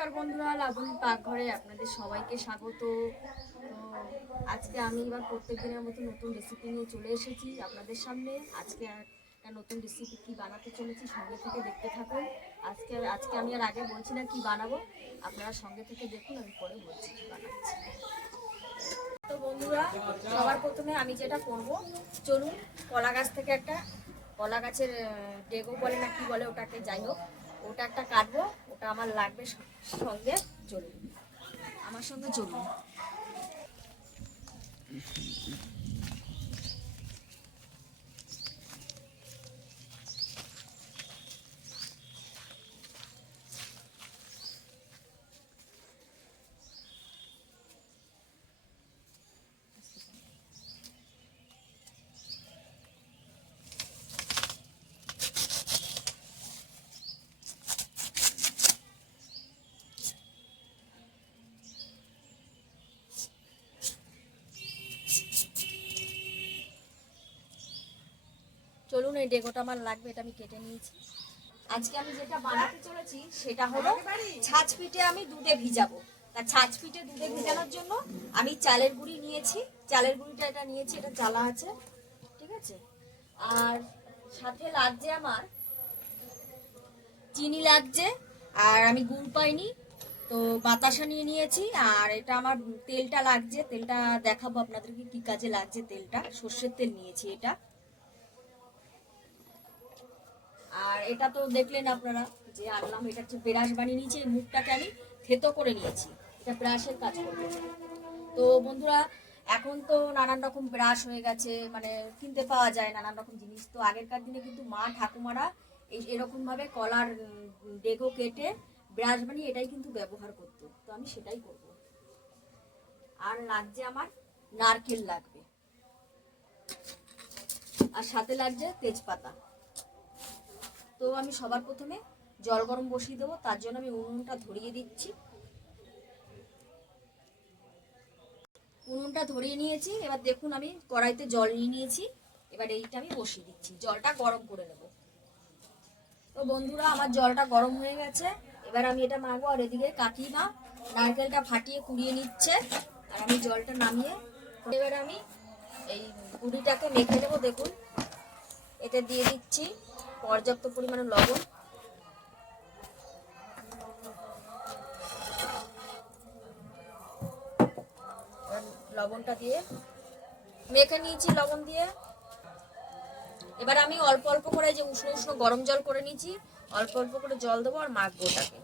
নমস্কার বন্ধুরা, লাবণী পাকঘরে আপনাদের সবাইকে স্বাগত। তো আজকে আমি এবার প্রত্যেক দিনের মতো নতুন রেসিপি নিয়ে চলে এসেছি আপনাদের সামনে। আজকে একটা নতুন রেসিপি কি বানাতে চলেছি, সঙ্গে থেকে দেখতে থাকুন। আজকে আমি আর আগে বলছি না কি বানাবো, আপনারা সঙ্গে থেকে দেখুন, আমি পরে বলছি কি বানাচ্ছি। তো বন্ধুরা, সবার প্রথমে আমি যেটা করব, চলুন কলা গাছ থেকে একটা কলা গাছের ডেগো বলে না কি বলে ওটাকে, যাই হোক ওটা একটা কাটবো, ওটা আমার লাগবে। সঙ্গে চলুন, আমার সঙ্গে চলুন। চলুন, এই ডেগোটা আমার লাগবে, এটা আমি কেটে নিয়েছি। আজকে আমি যেটা বানাতে চলেছি সেটা হলো ছাঁচ পিঠে আমি দুধে ভিজাবো। তা ছাঁচ পিঠে দুধে ভিজানোর জন্য আমি চালের গুঁড়ি নিয়েছি, চালের গুঁড়িটা এটা নিয়েছি, এটা জ্বালা আছে, ঠিক আছে। আর সাথে লাগছে আমার চিনি লাগছে, আর আমি গুড় পাইনি, তো বাতাসা নিয়ে নিয়েছি। আর এটা আমার তেলটা লাগছে, তেলটা দেখাবো আপনাদেরকে কি কাজে লাগছে। তেলটা সর্ষের তেল নিয়েছি এটা। আর এটা তো দেখলেন আপনারা যে আনলাম, এটা হচ্ছে ব্রাশ বানিয়ে নিয়েছি, এই মুখটাকে আমি থেতো করে নিয়েছি, এটা ব্রাশের কাজ করবে। তো বন্ধুরা, এখন তো নানান রকম ব্রাশ হয়ে গেছে, মানে কিনতে পাওয়া যায় নানান রকম জিনিস। তো আগেরকার দিনে কিন্তু মা ঠাকুমারা এরকম ভাবে কলার ডেগো কেটে ব্রাশ বানিয়ে এটাই কিন্তু ব্যবহার করতো, তো আমি সেটাই করব। আর লাগছে আমার নারকেল লাগবে, আর সাথে লাগছে তেজপাতা। তো আমি সবার প্রথমে জল গরম বসিয়ে দেবো, তার জন্য আমি উনুনটা ধরিয়ে দিচ্ছি। উনুনটা ধরিয়ে নিয়েছি, এবার দেখুন আমি কড়াইতে জল নিয়ে নিয়েছি, এবার এইটা আমি বসিয়ে দিচ্ছি, জলটা গরম করে নেব। তো বন্ধুরা, আমার জলটা গরম হয়ে গেছে, এবার আমি এটা মাখবো। আর এদিকে কাকিমা নারকেলটা ফাটিয়ে কুড়িয়ে নিচ্ছে, আর আমি জলটা নামিয়ে এবার আমি এই গুঁড়িটাকে মেখে নেবো। দেখুন, এটা দিয়ে দিচ্ছি পর্যাপ্ত পরিমাণে লবণ। লবণটা দিয়ে মেখে নিয়েছি, লবণ দিয়ে। এবার আমি অল্প অল্প করে যে উষ্ণ উষ্ণ গরম জল করে নিয়েছি, অল্প অল্প করে জল দেবো আর মাখবো ওটাকে।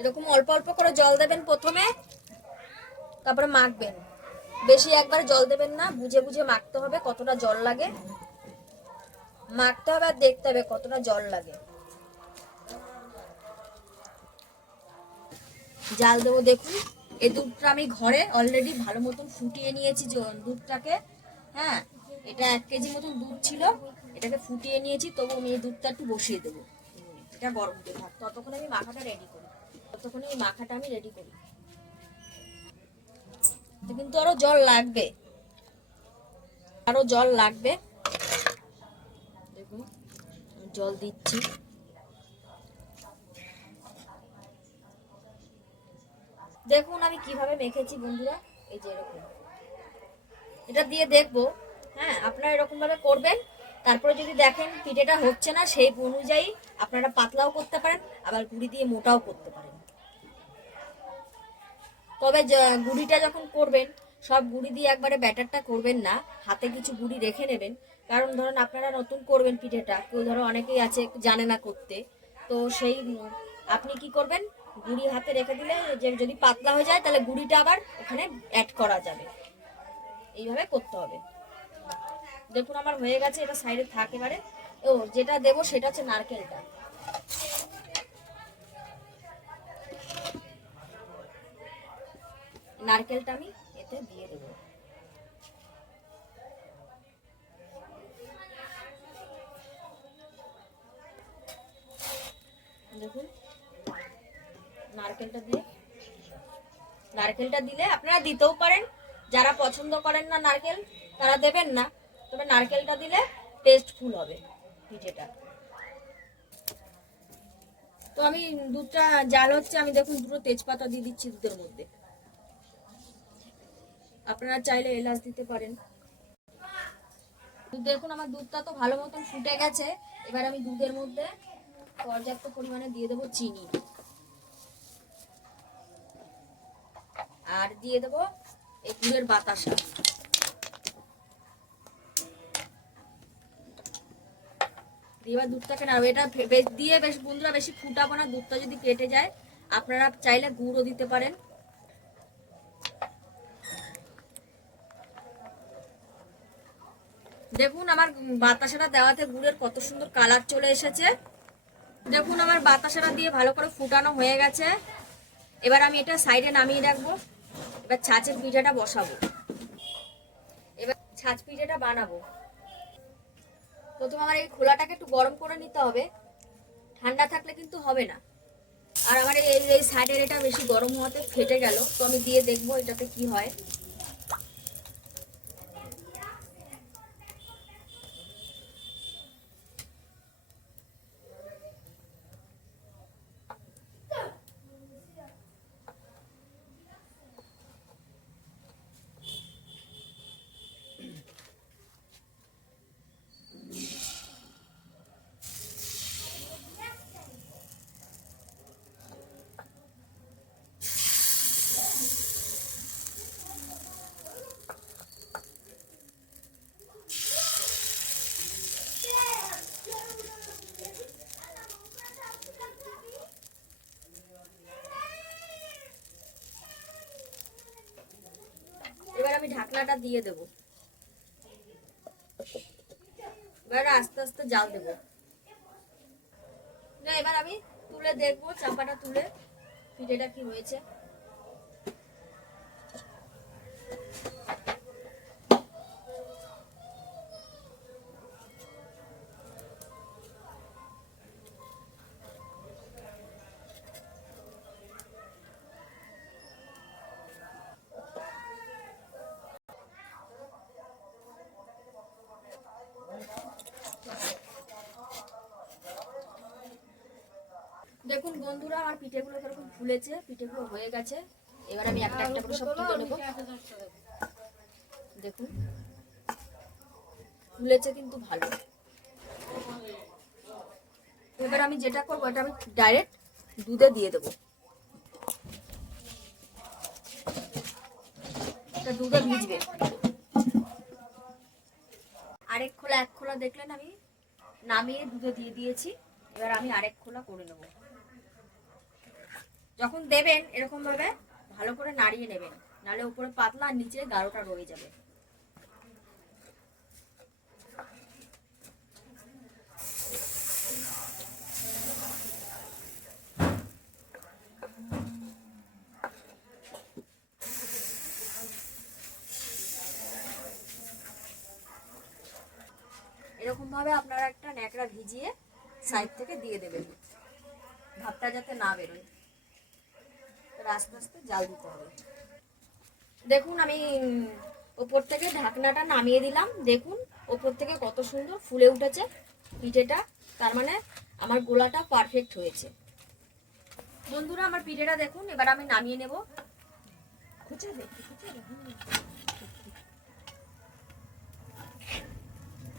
এরকম অল্প অল্প করে জল দেবেন প্রথমে, তারপরে মাখবেন। বেশি একবার জল দেবেন না, বুঝে বুঝে মাখতে হবে কতটা জল লাগে, মাখতে হবে আর দেখতে হবে কতটা জল লাগে। জাল দেবো। দেখুন, এই দুধটা আমি ঘরে অলরেডি ভালো মতন ফুটিয়ে নিয়েছি দুধটাকে। হ্যাঁ, এটা 1 কেজি মতন দুধ ছিল, এটাকে ফুটিয়ে নিয়েছি। তবু আমি এই দুধটা একটু বসিয়ে দেবো, এটা গরম হতে থাক, ততক্ষণ আমি মাখাটা রেডি করি। তো কিন্তু আরো জল লাগবে, আরো জল লাগবে। দেখুন জল দিচ্ছি। দেখুন আমি কিভাবে মেখেছি বন্ধুরা, এই যে এরকম এটা দিয়ে দেখবো। হ্যাঁ, আপনারা এরকম ভাবে করবেন। তারপরে যদি দেখেন পিঠেটা হচ্ছে না, সেই অনুযায়ী আপনারা পাতলাও করতে পারেন, আবার গুঁড়ি দিয়ে মোটাও করতে পারেন। তবে গুঁড়িটা যখন করবেন, সব গুঁড়ি দিয়ে একবারে ব্যাটারটা করবেন না, হাতে কিছু গুঁড়ি রেখে নেবেন। কারণ ধরুন আপনারা নতুন করবেন পিঠেটা, কেউ ধরো অনেকেই আছে জানে না করতে, তো সেই আপনি কি করবেন, গুঁড়ি হাতে রেখে দিলে যে যদি পাতলা হয়ে যায় তাহলে গুঁড়িটা আবার ওখানে অ্যাড করা যাবে। এইভাবে করতে হবে। দেখুন আমার হয়ে গেছে, এটা সাইডে থাক। এবারে ও যেটা দেবো সেটা হচ্ছে নারকেলটা। নারকেলটা আমি এতে দিয়ে দেবো। দেখুন নারকেলটা দিলে আপনারা দিতেও পারেন, যারা পছন্দ করেন না নারকেল তারা দেবেন না, তবে নারকেলটা দিলে টেস্টফুল হবে পিঠেটা। তো আমি দুধটা জাল হচ্ছে, আমি দেখুন দুটো তেজপাতা দিয়ে দিচ্ছি দুধের মধ্যে। আপনারা চাইলে এলাচ দিতে পারেন। দেখুন আমার দুধটা তো ভালো মতন ফুটে গেছে। এবার আমি দুধের মধ্যে পর্যাপ্ত পরিমাণে দিয়ে দেবো চিনি, আর দিয়ে দেবো এই গুড়ের বাতাসা। এবার দুধটাকে না এটা দিয়ে বেশ বন্ধুরা বেশি ফুটাবো না, দুধটা যদি কেটে যায় আপনারা চাইলে গুড়ও দিতে পারেন। দেখুন আমার বাতাসাটা দেওয়াতে গুড়ের কত সুন্দর কালার চলে এসেছে। দেখুন আমার বাতাসাটা দিয়ে ভালো করে ফুটানো হয়ে গেছে। এবার আমি এটা সাইডে নামিয়ে রাখবো। এবার ছাঁচের পিঠাটা বসাবো। এবার ছাঁচ পিঠাটা বানাবো। প্রথমে আমার এই খোলাটাকে একটু গরম করে নিতে হবে, ঠান্ডা থাকলে কিন্তু হবে না। আর আমার এই সাইডের এটা বেশি গরম হওয়াতে ফেটে গেল, তো আমি দিয়ে দেখবো এটাতে কি হয়। এবার আমি ঢাকনাটা দিয়ে দেবো। এবার আস্তে আস্তে জাল দেবো। না এবার আমি তুলে দেখবো, চাপাটা তুলে পিঠেটা কি হয়েছে। দেখুন বন্ধুরা আমার পিঠেগুলো কিরকম ফুলেছে, পিঠেগুলো হয়ে গেছে। এবার আমি একটা একটা করে সব তুলে নেবো। দেখুন ফুলেছে কিন্তু ভালো। এবার আমি যেটা করবো এটা আমি ডাইরেক্ট দুধে দিয়ে দেবো। এটা দুধে ভিজবে। আরেক খোলা এক খোলা দেখলেন আমি নামিয়ে দুধে দিয়ে দিয়েছি। এবার আমি আরেক খোলা করে নেব। যখন দেবেন এরকম ভাবে ভালো করে নাড়িয়ে নেবেন, নাহলে উপরে পাতলা আর নিচে গাঢ়টা রয়ে যাবে। এরকম ভাবে আপনারা একটা ন্যাকড়া ভিজিয়ে সাইড থেকে দিয়ে দেবেন, ভাবটা যাতে না বেরোয়। আস্তে আস্তে জাল দিতে হবে। দেখুন আমি ওপর থেকে ঢাকনাটা নামিয়ে দিলাম। দেখুন ওপর থেকে কত সুন্দর ফুলে উঠেছে পিঠেটা, তার মানে আমার গোলাটা পারফেক্ট হয়েছে। বন্ধুরা আমার পিঠেটা দেখুন, এবার আমি নামিয়ে নেব।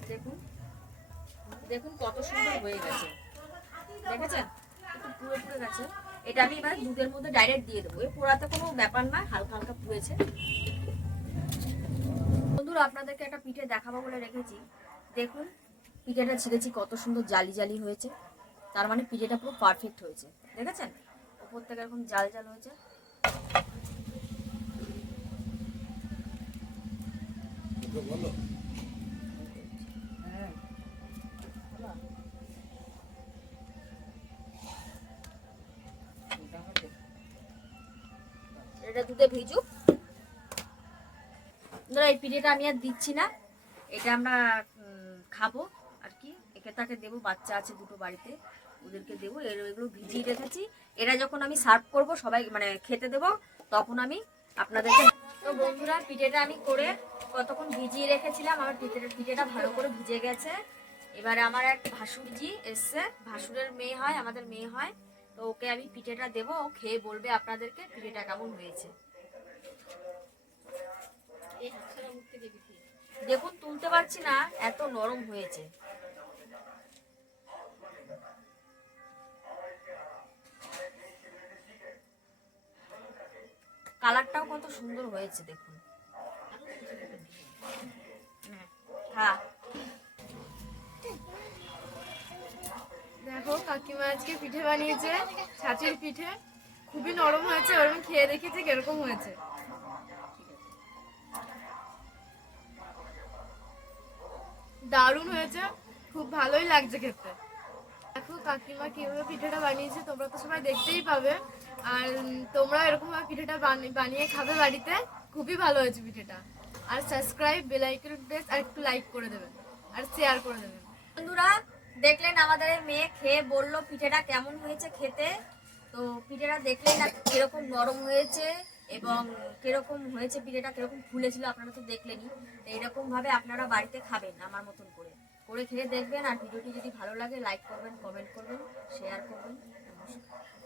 দেখুন দেখুন কত সুন্দর হয়ে গেছে, দেখেছেন একটু পুরো পুড়ে গেছে। এটা আমি এবার দুধের মধ্যে ডাইরেক্ট দিয়ে দেবো। এই পোড়াতে কোনো ব্যাপার না, হালকা হালকা পুড়েছে। বন্ধুরা আপনাদেরকে একটা পিঠে দেখাবো বলে রেখেছি। দেখুন পিঠেটা ছেড়েছি কত সুন্দর জালি জালি হয়েছে, তার মানে পিঠেটা পুরো পারফেক্ট হয়েছে। দেখেছেন উপর থেকে এরকম জাল জাল হয়েছে। এটা দুধে ভিজুক। ধরো এই পিঠেটা আমি আর দিচ্ছি না, এটা আমরা খাবো আর কি। একে তাকে দেবো, বাচ্চা আছে দুটো বাড়িতে, ওদেরকে দেবো। এগুলো ভিজিয়ে রেখেছি। এরা যখন আমি সার্ভ করব সবাই মানে খেতে দেবো, তখন আমি আপনাদেরকে। তো বন্ধুরা, পিঠেটা আমি করে কতক্ষণ ভিজিয়ে রেখেছিলাম, আমার পিঠেটা ভালো করে ভিজে গেছে। এবারে আমার এক ভাসুরজি এসছে, ভাসুরের মেয়ে হয়, আমাদের মেয়ে হয়, তো ওকে আমি পিঠেটা দেবো, ও খেয়ে বলবে আপনাদেরকে পিঠেটা কেমন হয়েছে। দেখুন, তুলতে পারছি না, এত নরম হয়েছে। কালারটাও কত সুন্দর হয়েছে দেখুন। হ্যাঁ, দেখো কাকিমা আজকে পিঠে বানিয়েছে, ছাঁচির পিঠে, খুবই নরম হয়েছে। ওরকম খেয়ে দেখেছি কিরকম হয়েছে। দারুণ হয়েছে, খুব ভালোই লাগছে খেতে। দেখো কাকিমা কিভাবে পিঠেটা বানিয়েছে, তোমরা তো সবাই দেখতেই পাবে। আর তোমরা এরকম ভাবে পিঠেটা বানিয়ে খাবে বাড়িতে, খুবই ভালো হয়েছে পিঠেটা। আর সাবস্ক্রাইব, বেল আইকন প্রেস আর একটু লাইক করে দেবেন আর শেয়ার করে দেবেন। বন্ধুরা, দেখলেন আমাদের এই মেয়ে খেয়ে বললো পিঠেটা কেমন হয়েছে খেতে। তো পিঠেটা দেখলেন না কিরকম নরম হয়েছে এবং কিরকম হয়েছে, পিঠেটা কিরকম ফুলেছিল আপনারা তো দেখলেনই। তো এরকম ভাবে আপনারা বাড়িতে খাবেন আমার মতন করে করে খেয়ে দেখবেন। আর ভিডিওটি যদি ভালো লাগে লাইক করবেন, কমেন্ট করবেন, শেয়ার করবেন। নমস্কার।